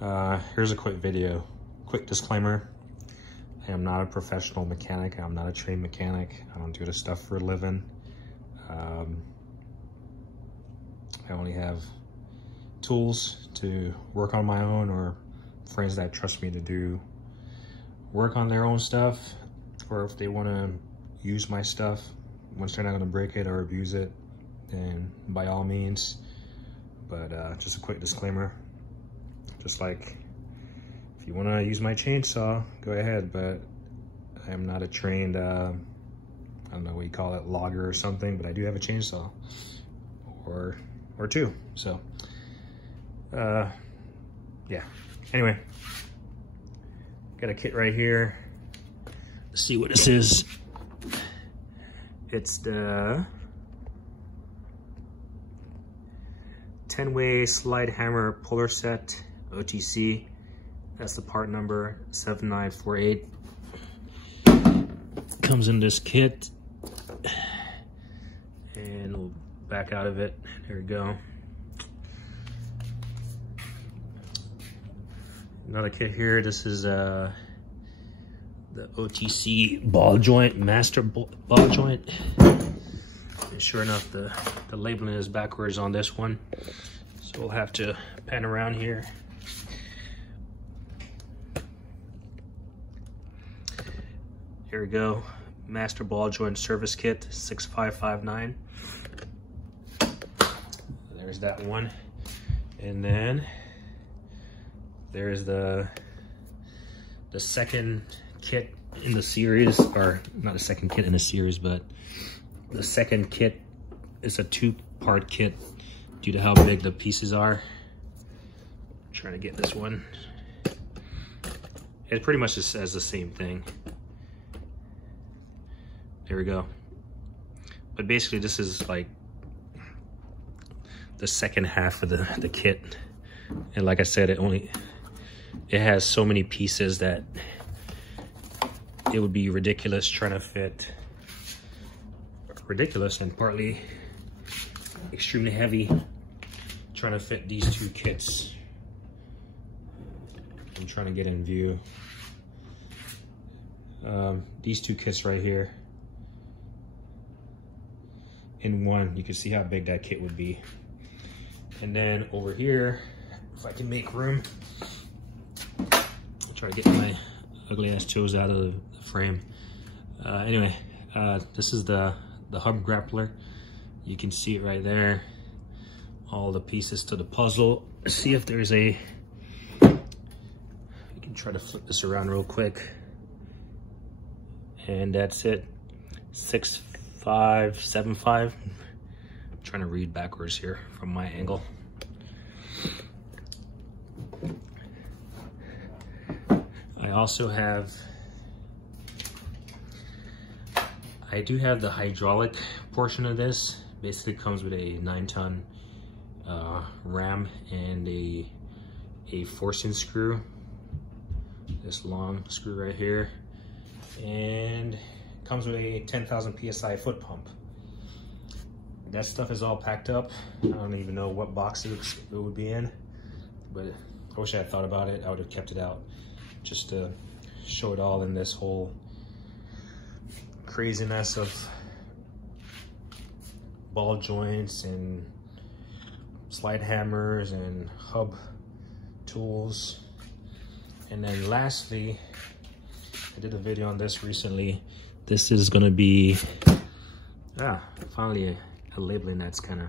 Here's a quick disclaimer. I am not a professional mechanic. I'm not a trained mechanic. I don't do this stuff for a living. I only have tools to work on my own, or friends that trust me to do work on their own stuff, or if they want to use my stuff, once they're not going to break it or abuse it, then by all means. But just a quick disclaimer, just like if you want to use my chainsaw, go ahead, but I am not a trained I don't know what you call it, logger or something, but I do have a chainsaw or two. So yeah, anyway, got a kit right here. Let's see what this is. It's the 10-way slide hammer puller set, OTC. That's the part number 7948. Comes in this kit, and we'll back out of it. There we go. Another kit here. This is the OTC ball joint, master ball joint. And sure enough, the labeling is backwards on this one, so we'll have to pan around here. Here we go, master ball joint service kit 6559. There's that one, and then there's the second kit in the series, or not the second kit in the series, but the second kit is a 2-part kit due to how big the pieces are. I'm trying to get this one. It pretty much just says the same thing. There we go. But basically this is like the second half of the kit. And like I said, it has so many pieces that it would be ridiculous trying to fit, and partly extremely heavy trying to fit these two kits. I'm trying to get in view. These two kits right here in one, you can see how big that kit would be. And then over here, if I can make room, I'll try to get my ugly ass toes out of the frame. Anyway, this is the hub grappler. You can see it right there, all the pieces to the puzzle. Let's see if there's you can try to flip this around real quick, and that's it. 6575. I'm trying to read backwards here from my angle. I also have, I do have the hydraulic portion of this. Basically comes with a 9-ton ram and a forcing screw, this long screw right here, and comes with a 10,000 psi foot pump. That stuff is all packed up. I don't even know what box it would be in, but I wish I had thought about it. I would have kept it out just to show it all in this whole craziness of ball joints and slide hammers and hub tools. And then lastly, I did a video on this recently. This is gonna be finally a labeling that's kind of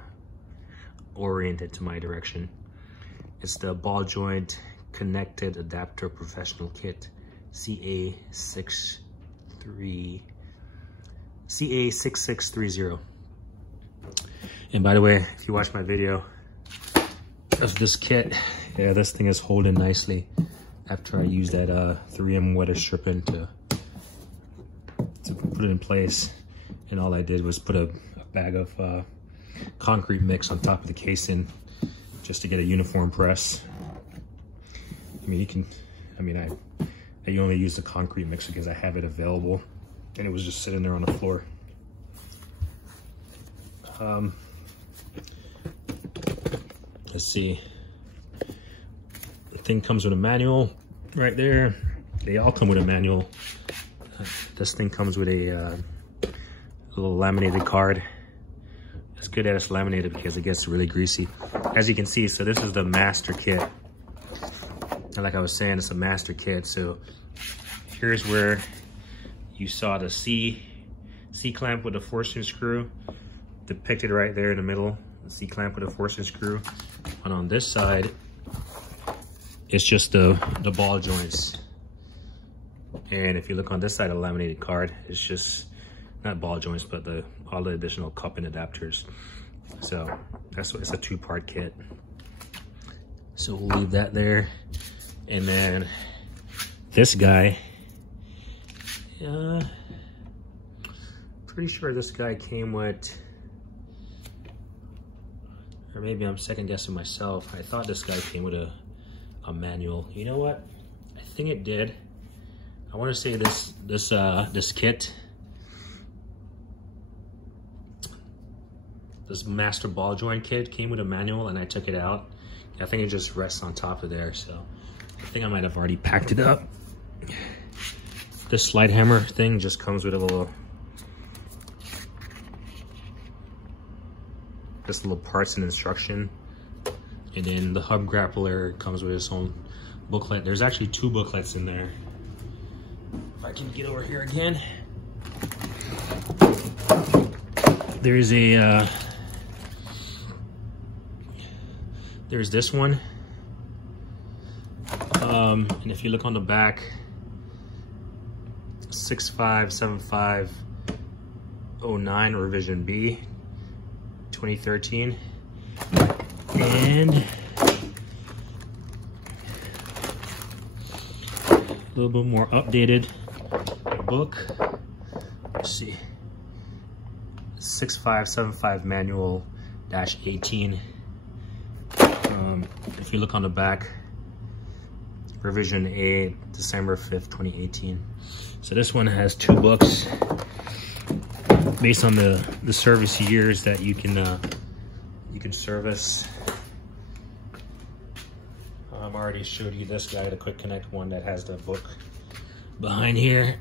oriented to my direction. It's the ball joint connected adapter professional kit, CA6630. And by the way, if you watch my video of this kit, yeah, this thing is holding nicely after I used that 3M weather stripping to put it in place. And all I did was put a bag of concrete mix on top of the casing just to get a uniform press. I mean, I only used the concrete mix because I have it available, and it was just sitting there on the floor. Let's see. thing comes with a manual right there. They all come with a manual. This thing comes with a little laminated card. It's good that it's laminated because it gets really greasy. As you can see, so this is the master kit. And like I was saying, it's a master kit. So here's where you saw the C-clamp with a forcing screw depicted right there in the middle. The C-clamp with a forcing screw. And on this side, it's just the ball joints. And if you look on this side of the laminated card, it's just not ball joints, but all the additional cupping adapters. So that's what it's a 2-part kit. So we'll leave that there. And then this guy, pretty sure this guy came with, or maybe I'm second guessing myself. I thought this guy came with a manual. You know what? I think it did. I want to say this kit, this master ball joint kit came with a manual, and I took it out. I think it just rests on top of there, so I think I might have already packed it up. This slide hammer thing just comes with a little, this little parts and instruction. And then the hub grappler comes with its own booklet. There's actually 2 booklets in there. If I can get over here again. There's there's this one. And if you look on the back, 657509 revision B 2013. And a little bit more updated book. Let's see, 6575 manual -18. If you look on the back, revision A, December 5th, 2018. So this one has 2 books based on the service years that you can service. I already showed you this guy, the quick connect one that has the book behind here.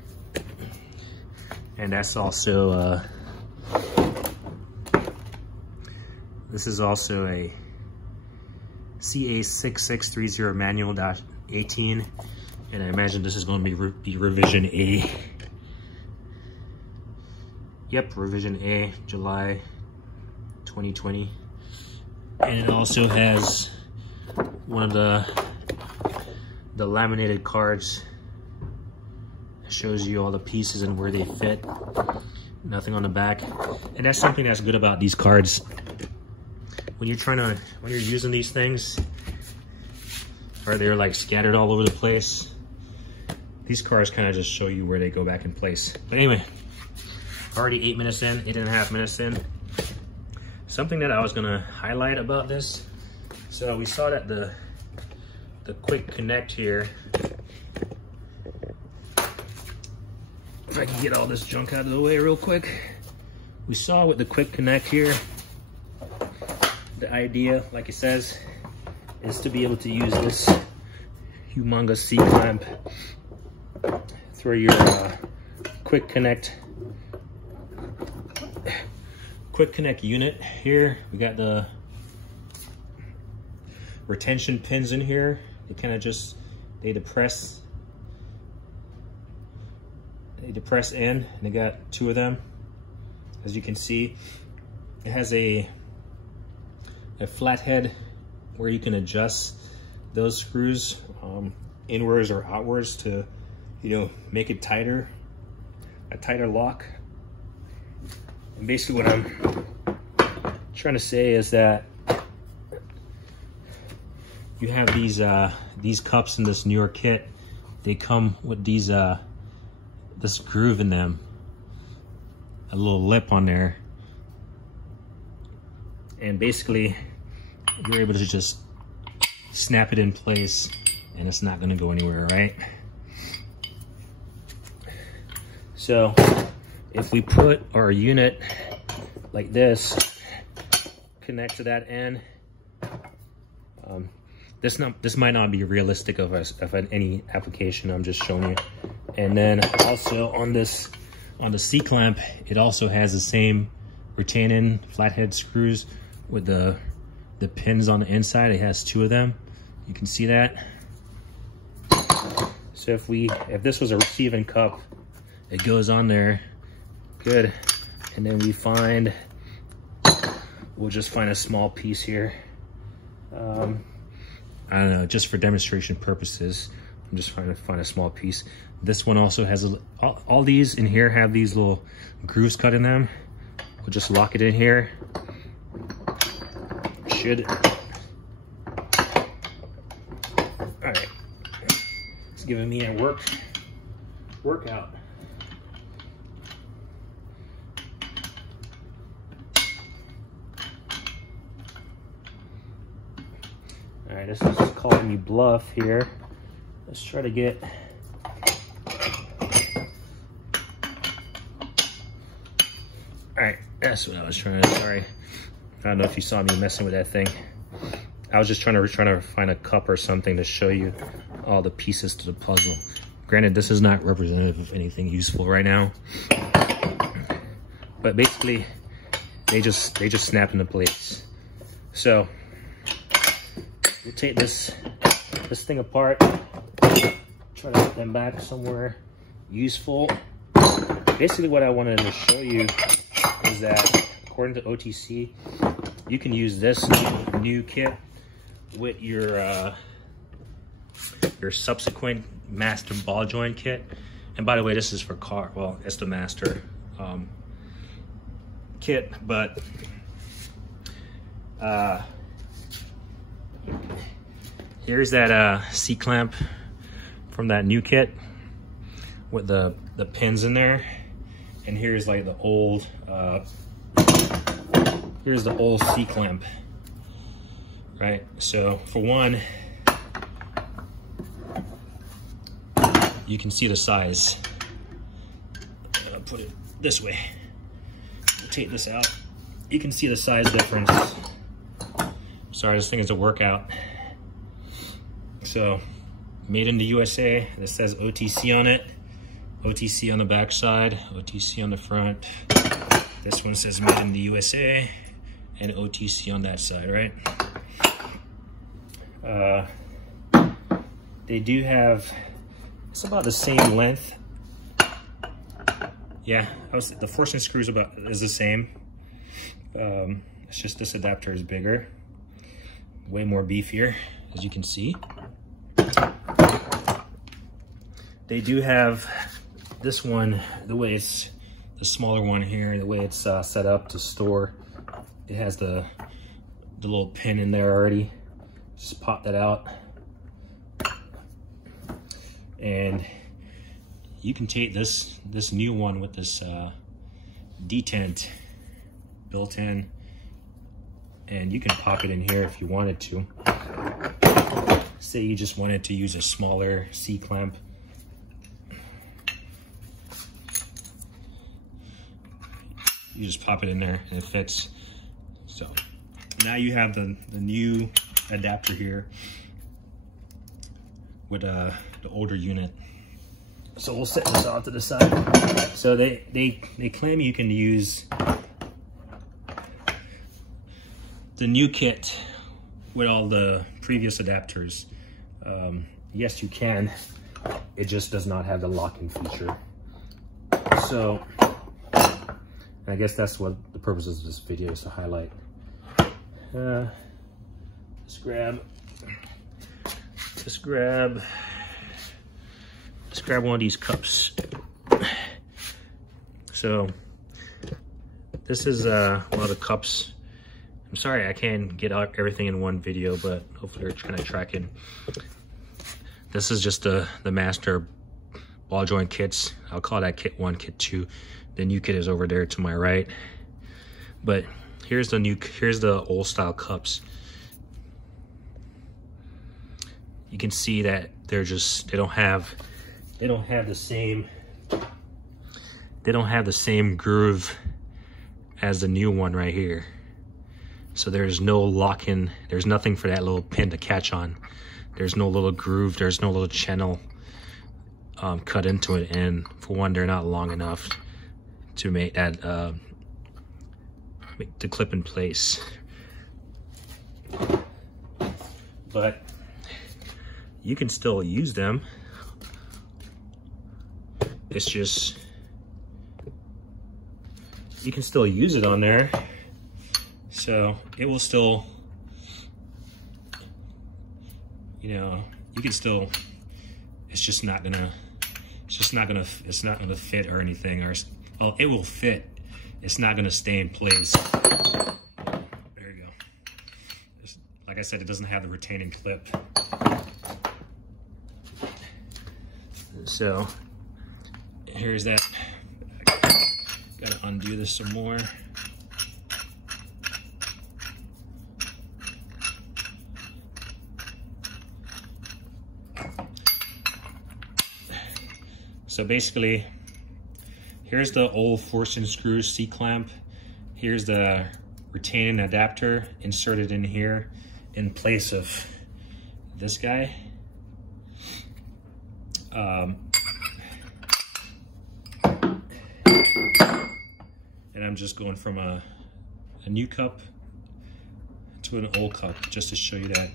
And that's also, this is also a CA6630 manual -18. And I imagine this is going to be revision A. Yep, revision A, July 2020. And it also has one of the laminated cards. It shows you all the pieces and where they fit. Nothing on the back. And that's something that's good about these cards. When you're using these things, or they're like scattered all over the place, these cards kind of just show you where they go back in place. But anyway, already 8 minutes in, 8.5 minutes in. Something that I was gonna highlight about this. So we saw that the quick connect here, if I can get all this junk out of the way real quick. We saw with the quick connect here, the idea, like it says, is to be able to use this humongous C-clamp through your quick connect unit here. We got the retention pins in here. They kind of just, they depress in, and they got 2 of them. As you can see, it has a flat head where you can adjust those screws inwards or outwards to, you know, make it tighter, a tighter lock. And basically what I'm trying to say is that you have these cups in this newer kit. They come with these this groove in them, a little lip on there, and basically you're able to just snap it in place and it's not going to go anywhere, right? So if we put our unit like this, connect to that end, this might not be realistic of any application. I'm just showing you. And then also on the C-clamp, it also has the same retaining flathead screws with the pins on the inside. It has 2 of them. You can see that. So if this was a receiving cup, it goes on there, good. And then we'll just find a small piece here. I don't know, just for demonstration purposes, I'm just trying to find a small piece. This one also has all these in here have these little grooves cut in them. We'll just lock it in here. Should. All right, it's giving me a workout. All right, this is calling me bluff here. Let's try to get. All right, that's what I was trying to, sorry. I don't know if you saw me messing with that thing. I was just trying to find a cup or something to show you all the pieces to the puzzle. Granted, this is not representative of anything useful right now. But basically, they just snap into place. So, we'll take this thing apart, try to put them back somewhere useful. Basically what I wanted to show you is that according to OTC, you can use this new kit with your subsequent master ball joint kit. And by the way, this is for car, well, it's the master kit, but here's that C-clamp from that new kit with the pins in there, and here's like the old here's the old C-clamp, right? So for one, you can see the size. I'll put it this way. Take this out. You can see the size difference. Sorry, this thing is a workout. So, made in the USA. This says OTC on it. OTC on the back side, OTC on the front. This one says made in the USA, and OTC on that side, right? They do have, it's about the same length. Yeah, the forcing screws is the same. It's just this adapter is bigger, way more beefier, as you can see. They do have this one, the way it's the smaller one here, the way it's set up to store. It has the little pin in there already. Just pop that out, and you can take this new one with this detent built in, and you can pop it in here if you wanted to. Say you just wanted to use a smaller C-clamp. You just pop it in there and it fits. So now you have the new adapter here with the older unit. So we'll set this off to the side. So they claim you can use the new kit with all the previous adapters. Yes, you can. It just does not have the locking feature. So I guess that's what the purpose of this video is, to highlight. Let's grab one of these cups. So this is one of the cups. I'm sorry I can't get out everything in one video, but hopefully you're kind of tracking. This is just the master ball joint kits. I'll call that kit 1, kit 2. The new kit is over there to my right. But here's the old style cups. You can see that they don't have the same groove as the new one right here. So there's no lock-in, there's nothing for that little pin to catch on. There's no little groove, there's no little channel cut into it, and for one, they're not long enough to make that the clip in place. But you can still use them. It's just, you can still use it on there, so it will still, you know, you can still, it's not gonna fit or anything, or well, it will fit, it's not gonna stay in place. There you go. Like I said, it doesn't have the retaining clip. So here's that. Gotta undo this some more. So basically, here's the old forcing screw C-clamp. Here's the retaining adapter inserted in here in place of this guy. And I'm just going from a new cup to an old cup just to show you that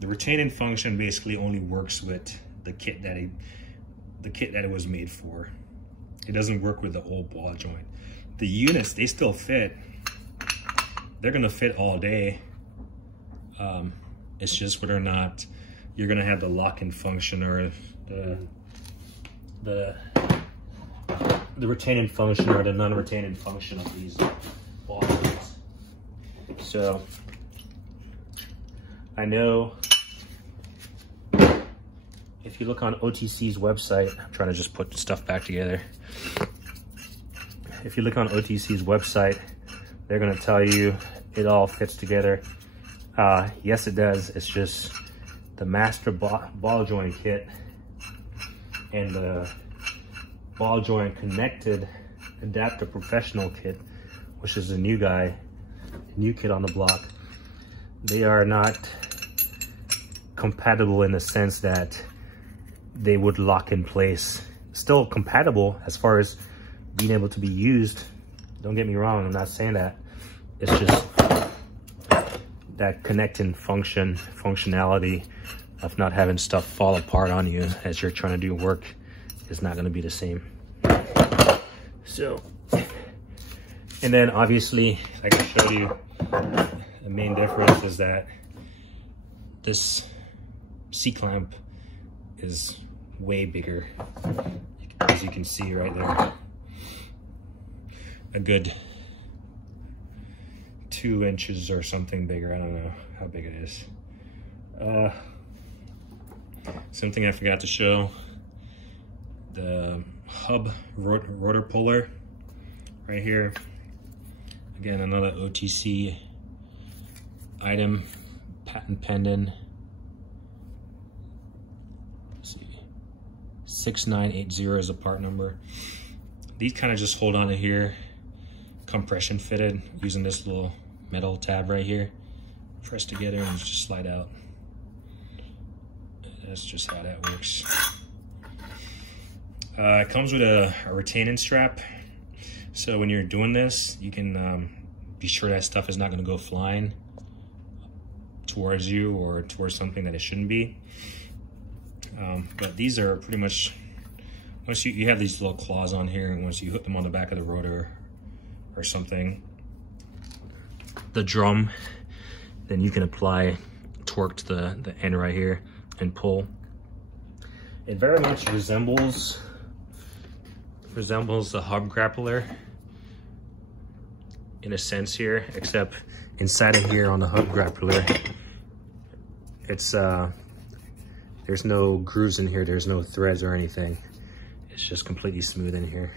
the retaining function basically only works with the kit that it was made for. It doesn't work with the old ball joint. The units, they still fit. They're gonna fit all day. It's just whether or not you're gonna have the lock-in function or the retaining function or the non-retaining function of these ball joints. So I know if you look on OTC's website, I'm trying to just put stuff back together. If you look on OTC's website, they're gonna tell you it all fits together. Yes, it does. It's just the master ball joint kit and the ball joint connected adapter professional kit, which is the new kit on the block. They are not compatible in the sense that they would lock in place. Still compatible as far as being able to be used. Don't get me wrong, I'm not saying that. It's just that connecting functionality of not having stuff fall apart on you as you're trying to do work is not going to be the same. So, and then obviously, like I showed you, the main difference is that this C-clamp is way bigger, as you can see right there. A good 2 inches or something bigger. I don't know how big it is. Something I forgot to show, the hub rotor puller right here. Again, another OTC item, patent pending. Let's see, 6980 is the part number. These kind of just hold on to here, compression fitted, using this little metal tab right here. Press together and just slide out. That's just how that works. It comes with a retaining strap. So when you're doing this, you can be sure that stuff is not gonna go flying towards you or towards something that it shouldn't be. But these are pretty much, once you have these little claws on here, and once you hook them on the back of the rotor or something, the drum, then you can apply torque to the end right here and pull. It very much resembles the hub grappler in a sense here, except inside of here on the hub grappler, it's there's no grooves in here, there's no threads or anything. It's just completely smooth in here.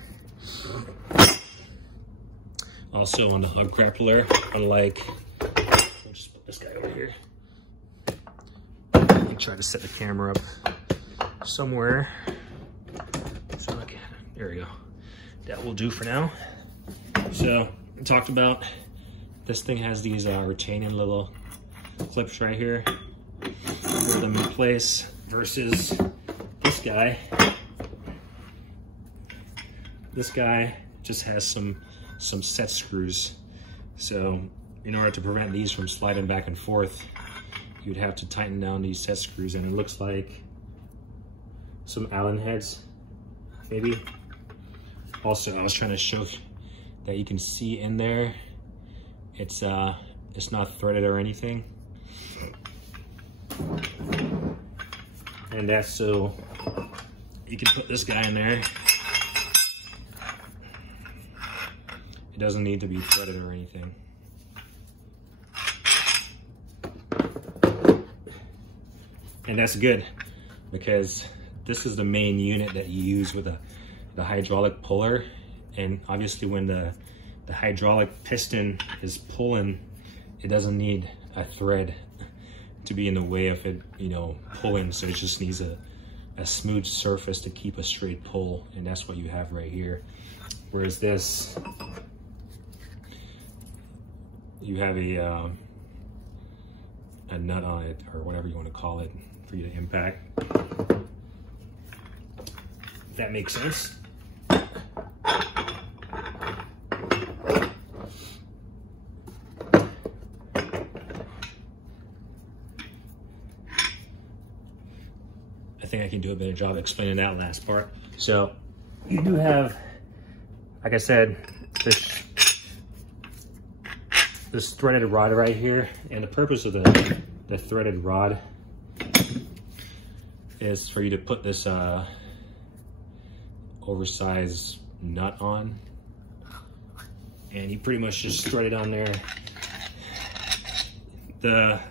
Also on the hub grappler, unlike, I'll just put this guy over here. Let me try to set the camera up somewhere. So okay, there we go. That will do for now. So I talked about This thing has these retaining little clips right here. Hold them in place versus this guy. This guy just has some set screws. So in order to prevent these from sliding back and forth, you'd have to tighten down these set screws, and it looks like some Allen heads, maybe. Also, I was trying to show that you can see in there, it's not threaded or anything. And that's so you can put this guy in there. It doesn't need to be threaded or anything. And that's good, because this is the main unit that you use with the hydraulic puller. And obviously when the hydraulic piston is pulling, it doesn't need a thread to be in the way of it, you know, pulling. So it just needs a smooth surface to keep a straight pull. And that's what you have right here. Whereas this, you have a nut on it, or whatever you want to call it, for you to impact. If that makes sense. I think I can do a better job explaining that last part. So you do have, like I said, this threaded rod right here, and the purpose of the threaded rod is for you to put this oversized nut on, and you pretty much just thread it on there.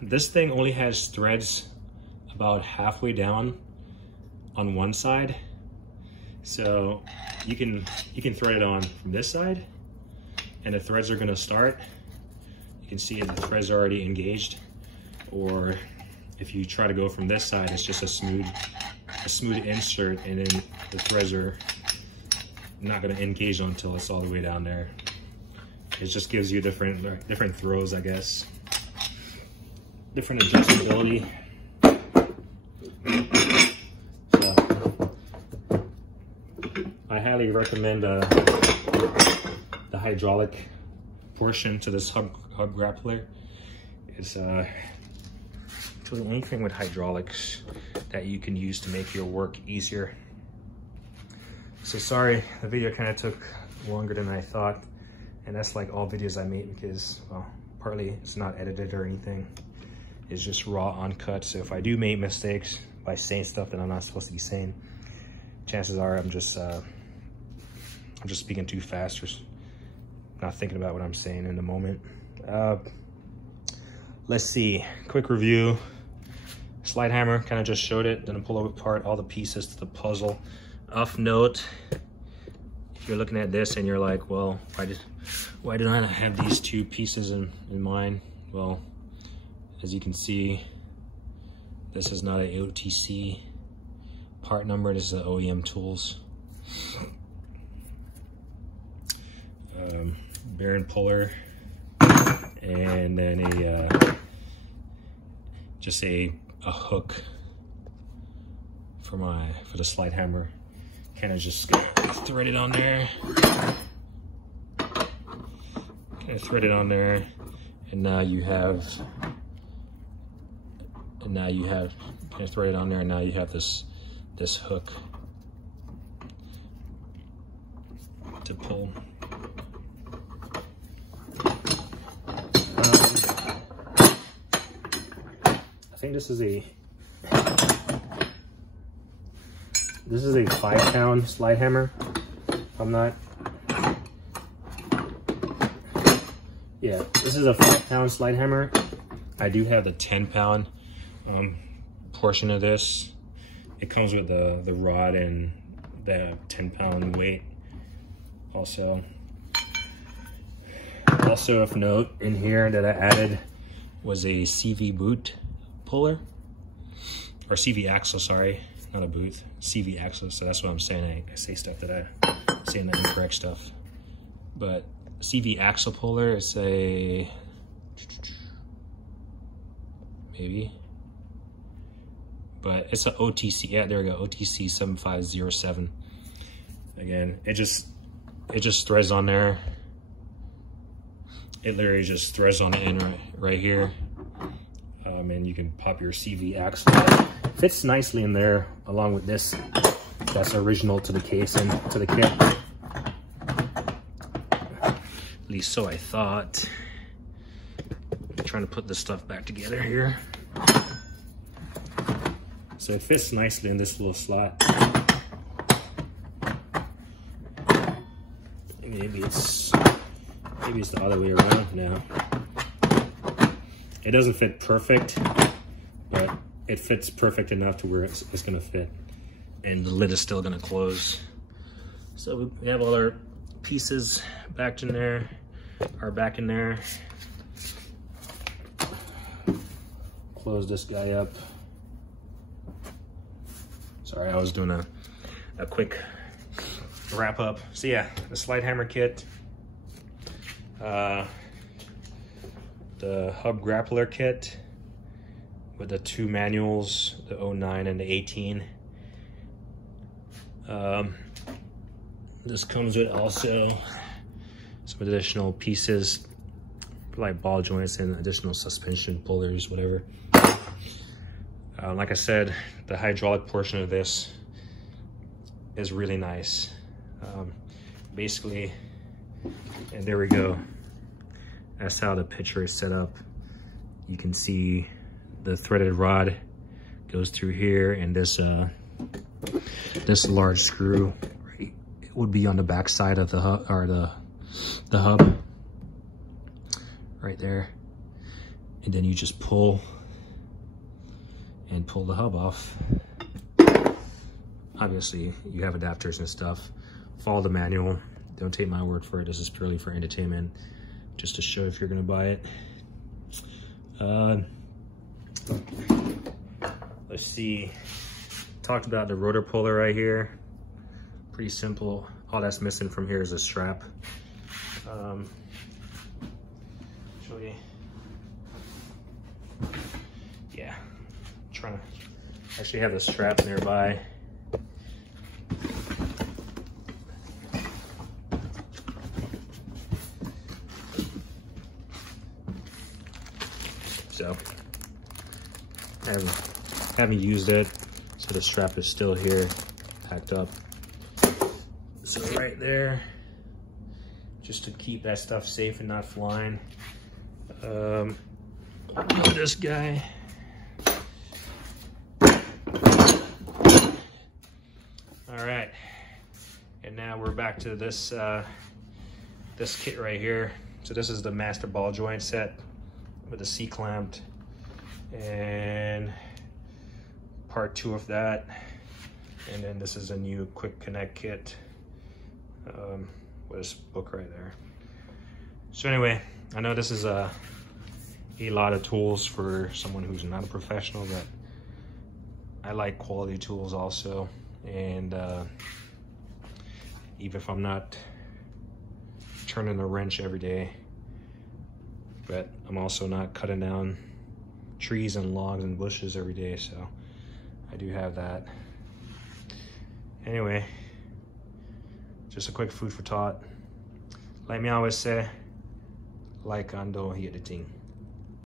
This thing only has threads about halfway down on one side, so you can thread it on from this side, and the threads are going to start. You can see the threads are already engaged. Or if you try to go from this side, it's just a smooth insert, and then the threads are not going to engage until it's all the way down there. It just gives you different throws, I guess. Different adjustability. So I highly recommend the hydraulic portion to this hub grappler. It's really anything with hydraulics that you can use to make your work easier. So sorry, the video kind of took longer than I thought, and that's like all videos I made, because, well, partly it's not edited or anything. It's just raw, uncut. So if I do make mistakes by saying stuff that I'm not supposed to be saying, chances are I'm just speaking too fast, or not thinking about what I'm saying in the moment. Let's see, quick review. Slide hammer, kind of just showed it. Then I pull apart all the pieces to the puzzle. Off note, if you're looking at this and you're like, well, why did I not have these two pieces in mine? Well, as you can see, this is not an OTC part number. This is an OEM tools. Bearing puller, and then just a hook for the slide hammer. Kind of just thread it on there. Kind of thread it on there, and now you have kind of thread it on there, and now you have this hook to pull. I think this is a 5-pound slide hammer. I'm not. Yeah, this is a 5-pound slide hammer. I do have the 10-pound portion of this. It comes with the rod and the 10-pound weight. Also of note in here that I added was a CV boot puller, or CV axle, sorry, not a boot, CV axle. So that's what I'm saying. I say stuff that I saying the incorrect stuff. But CV axle puller is a maybe. But it's an OTC, yeah, there we go, OTC 7507. Again, it just threads on there. It literally just threads on the end right here. And you can pop your CV axle out. Fits nicely in there along with this. That's original to the case and to the kit. At least so I thought. I'm trying to put this stuff back together here. So it fits nicely in this little slot. Maybe it's the other way around now. It doesn't fit perfect, but it fits perfect enough to where it's gonna fit. And the lid is still gonna close. So we have all our pieces back in there, Close this guy up. Sorry, I was doing a quick wrap up. So yeah, the slide hammer kit, the hub grappler kit with the 2 manuals, the 09 and the 18. This comes with also some additional pieces like ball joints and additional suspension pullers, whatever. Like I said, the hydraulic portion of this is really nice. Basically, and there we go. That's how the picture is set up. You can see the threaded rod goes through here, and this large screw would be on the back side of the hub, or the hub right there. And then you just pull the hub off. Obviously, you have adapters and stuff. Follow the manual. Don't take my word for it. This is purely for entertainment, just to show if you're gonna buy it. Let's see. Talked about the rotor puller right here. Pretty simple. All that's missing from here is a strap. Show you. Yeah. Trying to actually have the strap nearby. So I haven't used it, so the strap is still here, packed up. So right there, just to keep that stuff safe and not flying. This guy. All right, and now we're back to this this kit right here. So this is the master ball joint set with the C-clamped, and part 2 of that. And then this is a new quick connect kit with this book right there. So anyway, I know this is a lot of tools for someone who's not a professional, but I like quality tools also. And even if I'm not turning a wrench every day, but I'm also not cutting down trees and logs and bushes every day, so I do have that. Anyway, just a quick food for thought. Like me always say, like ando hit the thing.